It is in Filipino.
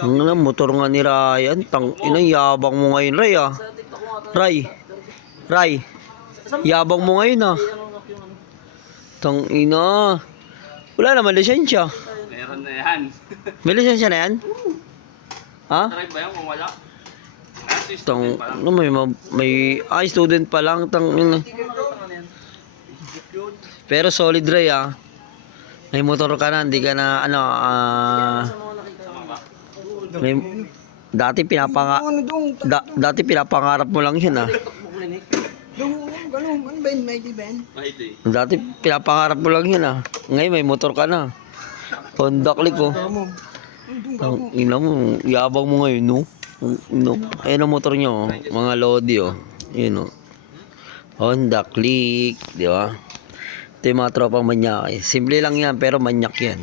Ang motor nga ni Ryan. Tang ina, yabang mo ngayon, Ray ah. Ray. Yabang mo ngayon ah. Tang ina. Wala naman lisensya. Meron na yan. May lisensya na yan? Ha? Drive ba yan kung wala? Tang, ano may student pa lang. Tang ina. Pero solid, Ray ah. May motor ka na, hindi ka na ano may, dati pinapangarap mo lang yun ah. Dati pinapangarap mo lang yun ah. Ngayon may motor ka na. Honda Click oh. Ang ina mo, yabang mo ngayon no. No. Ayun ang motor nyo oh. Mga Lodi oh. Yun oh. Honda Click, di ba? Ito yung mga tropang manyak eh. Simple lang yan pero manyak yan.